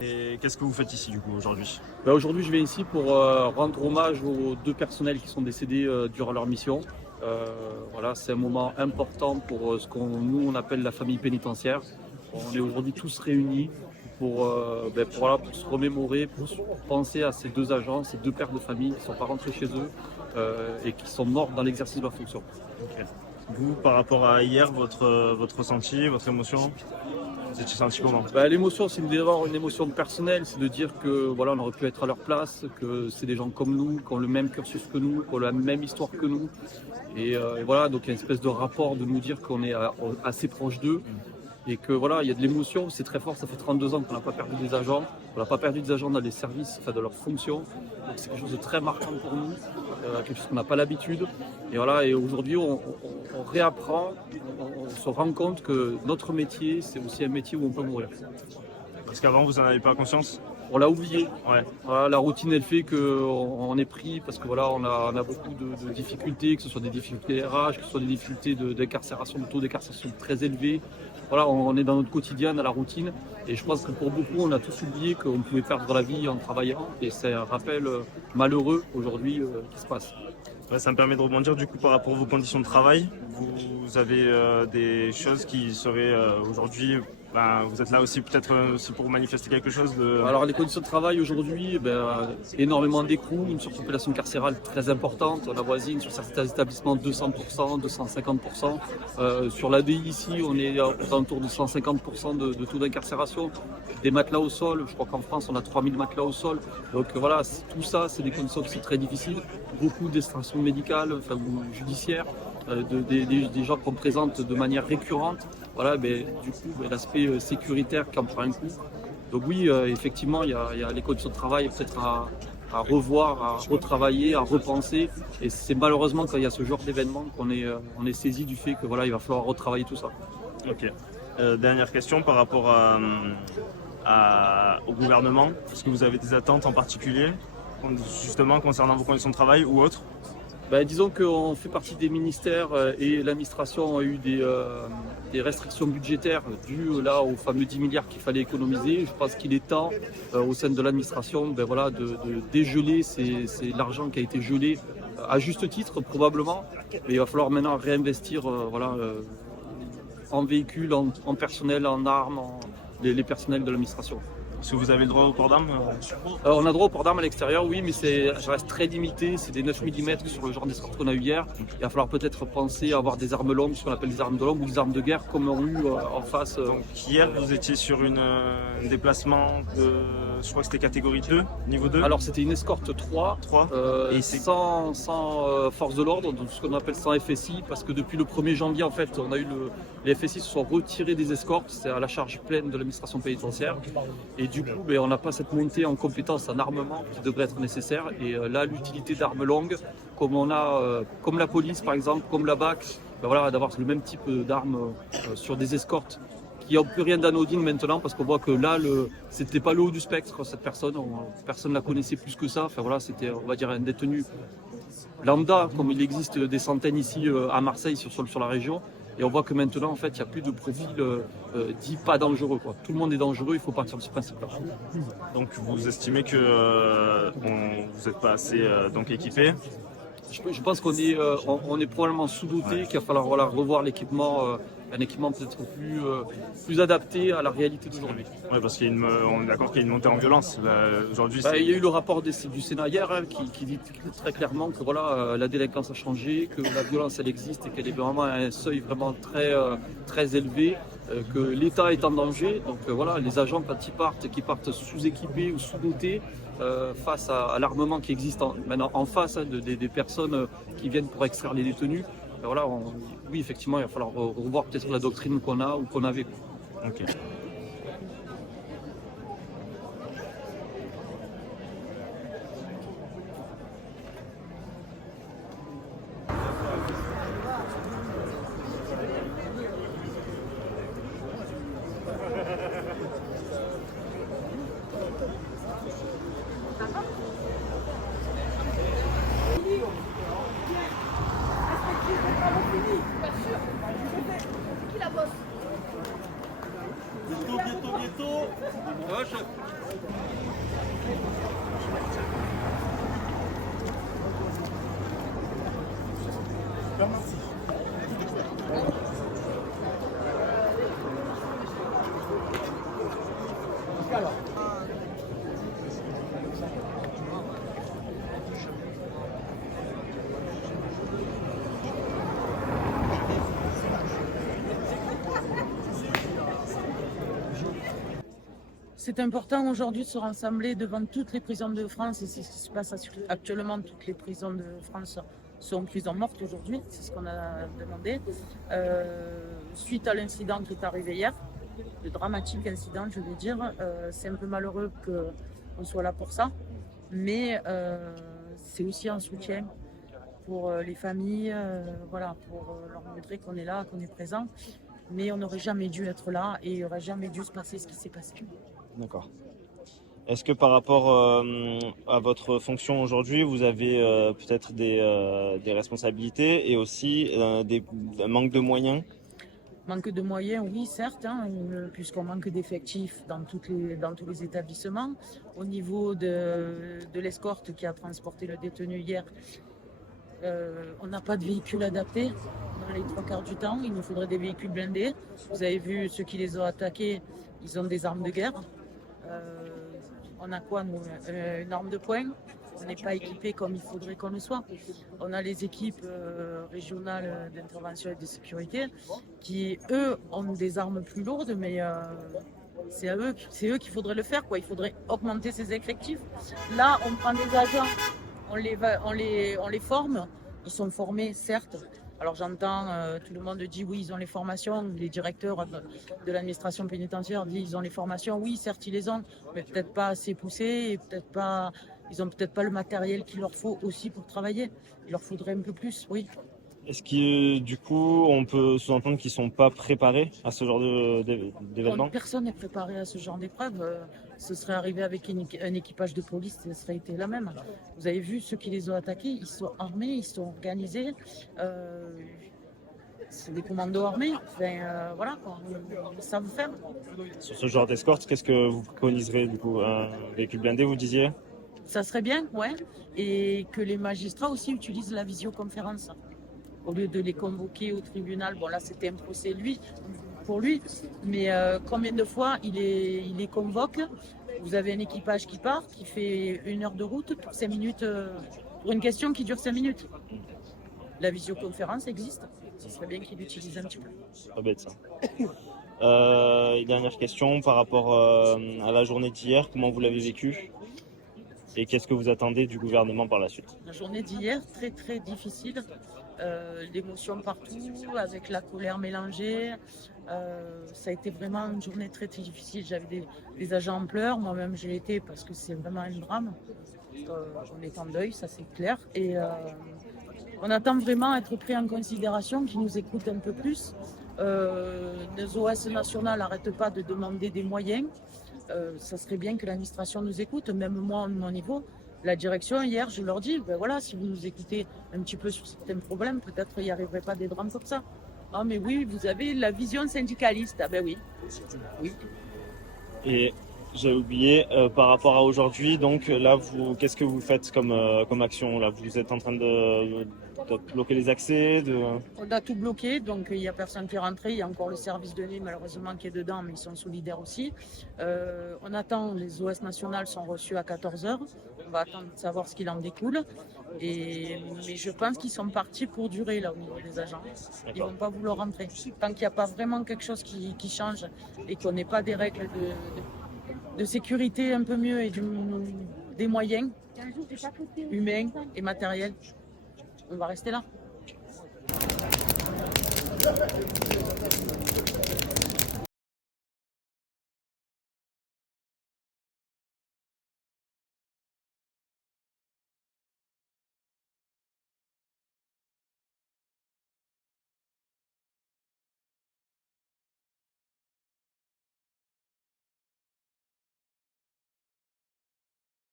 Et qu'est-ce que vous faites ici du coup aujourd'hui? Aujourd'hui, je viens ici pour rendre hommage aux deux personnels qui sont décédés durant leur mission. Voilà, c'est un moment important pour ce qu'on nous on appelle la famille pénitentiaire. On est aujourd'hui tous réunis pour se remémorer, pour penser à ces deux agents, ces deux pères de famille qui ne sont pas rentrés chez eux et qui sont morts dans l'exercice de leur fonction. Okay. Vous, par rapport à hier, votre ressenti, votre émotion, vous étiez senti comment? L'émotion, c'est d'abord une émotion personnelle, c'est de dire que voilà, on aurait pu être à leur place, que c'est des gens comme nous, qui ont le même cursus que nous, qui ont la même histoire que nous. Et voilà, donc il y a une espèce de rapport de nous dire qu'on est assez proche d'eux. Et que voilà, il y a de l'émotion, c'est très fort, ça fait 32 ans qu'on n'a pas perdu des agents, on n'a pas perdu des agents dans les services, enfin de leurs fonctions. Donc c'est quelque chose de très marquant pour nous, quelque chose qu'on n'a pas l'habitude. Et voilà, et aujourd'hui on réapprend, on se rend compte que notre métier, c'est aussi un métier où on peut mourir. Parce qu'avant vous n'en avez pas conscience? On l'a oublié. Ouais. Voilà, la routine, elle fait qu'on est pris parce que voilà, on a beaucoup de difficultés, que ce soit des difficultés RH, que ce soit des difficultés d'incarcération, de taux d'incarcération très élevés. Voilà, on est dans notre quotidien, dans la routine. Et je pense que pour beaucoup, on a tous oublié qu'on pouvait perdre la vie en travaillant. Et c'est un rappel malheureux aujourd'hui qui se passe. Ouais, ça me permet de rebondir du coup par rapport à vos conditions de travail. Vous avez des choses qui seraient aujourd'hui, vous êtes là aussi peut-être aussi pour manifester quelque chose de... Alors les conditions de travail aujourd'hui, énormément d'écrous, une surpopulation carcérale très importante. On avoisine sur certains établissements 200%, 250%. Sur l'ADI ici, on est autour de 150% de taux d'incarcération. Des matelas au sol, je crois qu'en France on a 3000 matelas au sol. Donc voilà, tout ça c'est des conditions qui sont très difficiles. Beaucoup d'extractions médicales ou judiciaires. Des gens qu'on présente de manière récurrente, voilà, du coup l'aspect sécuritaire qui en prend un coup. Donc oui, effectivement, il y a les conditions de travail peut-être à revoir, à retravailler, à repenser. Et c'est malheureusement quand il y a ce genre d'événement qu'on est saisi du fait que voilà, il va falloir retravailler tout ça. Ok. Dernière question par rapport au gouvernement. Est-ce que vous avez des attentes en particulier, justement concernant vos conditions de travail ou autres? Disons qu'on fait partie des ministères et l'administration a eu des restrictions budgétaires dues là aux fameux 10 milliards qu'il fallait économiser. Je pense qu'il est temps au sein de l'administration de dégeler l'argent qui a été gelé à juste titre probablement. Mais il va falloir maintenant réinvestir en véhicules, en personnel, en armes, les personnels de l'administration. Est-ce que vous avez le droit au port d'armes? On a droit au port d'armes à l'extérieur, oui, mais ça reste très limité. C'est des 9 mm sur le genre d'escorte qu'on a eu hier. Il va falloir peut-être penser à avoir des armes longues, ce qu'on appelle des armes de longue ou des armes de guerre, comme on a eu en face. Donc hier, vous étiez sur un déplacement de, je crois que c'était catégorie 2, niveau 2? Alors c'était une escorte 3, et sans force de l'ordre, donc ce qu'on appelle sans FSI, parce que depuis le 1er janvier, en fait, on a eu les FSI se sont retirés des escortes, c'est à la charge pleine de l'administration pénitentiaire. Et du coup, on n'a pas cette montée en compétence en armement qui devrait être nécessaire. Et là, l'utilité d'armes longues, comme on a, comme la police par exemple, comme la BAC, d'avoir le même type d'armes sur des escortes qui n'ont plus rien d'anodine maintenant, parce qu'on voit que là, c'était pas le haut du spectre, cette personne, personne ne la connaissait plus que ça. Enfin voilà, c'était, on va dire, un détenu lambda, comme il existe des centaines ici à Marseille sur la région. Et on voit que maintenant, en fait, il n'y a plus de profil dit pas dangereux, quoi. Tout le monde est dangereux, il faut partir de ce principe-là. Donc vous estimez que vous n'êtes pas assez équipé? Je pense qu'on est probablement sous-doté, qu'il va falloir revoir l'équipement, un équipement peut-être plus adapté à la réalité d'aujourd'hui. Oui, parce qu'on est d'accord qu'il y a une montée en violence. Aujourd'hui, il y a eu le rapport du Sénat hier qui dit très clairement que la délinquance a changé, que la violence elle existe et qu'elle est vraiment à un seuil vraiment très, très élevé, que l'État est en danger. Donc les agents quand qui partent sous-équipés ou sous-dotés, face à l'armement qui existe maintenant en face des personnes qui viennent pour extraire les détenus. Oui, effectivement, il va falloir revoir peut-être la doctrine qu'on a ou qu'on avait. Okay. Bien sûr, Super, merci. Alors. C'est important aujourd'hui de se rassembler devant toutes les prisons de France et c'est ce qui se passe actuellement. Toutes les prisons de France sont prisons mortes aujourd'hui, c'est ce qu'on a demandé. Suite à l'incident qui est arrivé hier, le dramatique incident, je veux dire, c'est un peu malheureux qu'on soit là pour ça, mais c'est aussi un soutien pour les familles, voilà, pour leur montrer qu'on est là, qu'on est présent. Mais on n'aurait jamais dû être là et il n'aurait jamais dû se passer ce qui s'est passé. D'accord. Est-ce que par rapport à votre fonction aujourd'hui, vous avez peut-être des responsabilités et aussi un manque de moyens? Manque de moyens, oui, certes, hein, puisqu'on manque d'effectifs dans tous les établissements. Au niveau de l'escorte qui a transporté le détenu hier, on n'a pas de véhicule adapté dans les 3/4 du temps. Il nous faudrait des véhicules blindés. Vous avez vu ceux qui les ont attaqués, ils ont des armes de guerre. On a quoi, nous? Une arme de poing. On n'est pas équipé comme il faudrait qu'on le soit. On a les équipes régionales d'intervention et de sécurité qui, eux, ont des armes plus lourdes, mais c'est eux qu'il faudrait le faire, quoi. Il faudrait augmenter ces effectifs. Là, on prend des agents, on les forme. Ils sont formés, certes. Alors j'entends, tout le monde dit oui, ils ont les formations. Les directeurs de l'administration pénitentiaire disent ils ont les formations. Oui, certes, ils les ont, mais peut-être pas assez poussées et ils ont peut-être pas le matériel qu'il leur faut aussi pour travailler. Il leur faudrait un peu plus, oui. Est-ce que du coup, on peut sous-entendre qu'ils ne sont pas préparés à ce genre d'événement? Personne n'est préparé à ce genre d'épreuve. Ce serait arrivé avec un équipage de police, ça serait été la même. Vous avez vu ceux qui les ont attaqués, ils sont armés, ils sont organisés. C'est des commandos armés. Enfin, voilà, quoi. Ils savent faire. Sur ce genre d'escorte, qu'est-ce que vous préconiserez du coup? Un véhicule blindé, vous disiez? Ça serait bien, ouais. Et que les magistrats aussi utilisent la visioconférence. Au lieu de les convoquer au tribunal, bon là c'était un procès pour lui, mais combien de fois il les convoque? Vous avez un équipage qui part, qui fait 1 heure de route pour 5 minutes, pour une question qui dure 5 minutes. La visioconférence existe, ce serait bien qu'il l'utilise un petit peu. Pas bête ça. Dernière question par rapport à la journée d'hier, comment vous l'avez vécue? Et qu'est-ce que vous attendez du gouvernement par la suite? La journée d'hier, très très difficile. L'émotion partout, avec la colère mélangée. Ça a été vraiment une journée très très difficile. J'avais des agents en pleurs, moi-même je l'étais parce que c'est vraiment un drame. On est en deuil, ça c'est clair. Et on attend vraiment être pris en considération, qu'ils nous écoutent un peu plus. Nos OS nationales n'arrêtent pas de demander des moyens. Ça serait bien que l'administration nous écoute, même moi à mon niveau. La direction, hier, je leur dis, ben voilà, si vous nous écoutez un petit peu sur certains problèmes, peut-être il n'y arriverait pas des drames comme ça. Ah mais oui, vous avez la vision syndicaliste. Ah ben oui. Oui. Et j'ai oublié, par rapport à aujourd'hui, donc là, qu'est-ce que vous faites comme action là? Vous êtes en train de bloquer les accès On a tout bloqué, donc il n'y a personne qui est rentré. Il y a encore le service de nuit, malheureusement, qui est dedans, mais ils sont solidaires aussi. On attend, les OS nationales sont reçus à 14h. On va attendre de savoir ce qu'il en découle. Mais je pense qu'ils sont partis pour durer, là, au niveau des agents. Ils ne vont pas vouloir rentrer. Tant qu'il n'y a pas vraiment quelque chose qui change et qu'on n'ait pas des règles de sécurité un peu mieux et des moyens humains et matériels, on va rester là.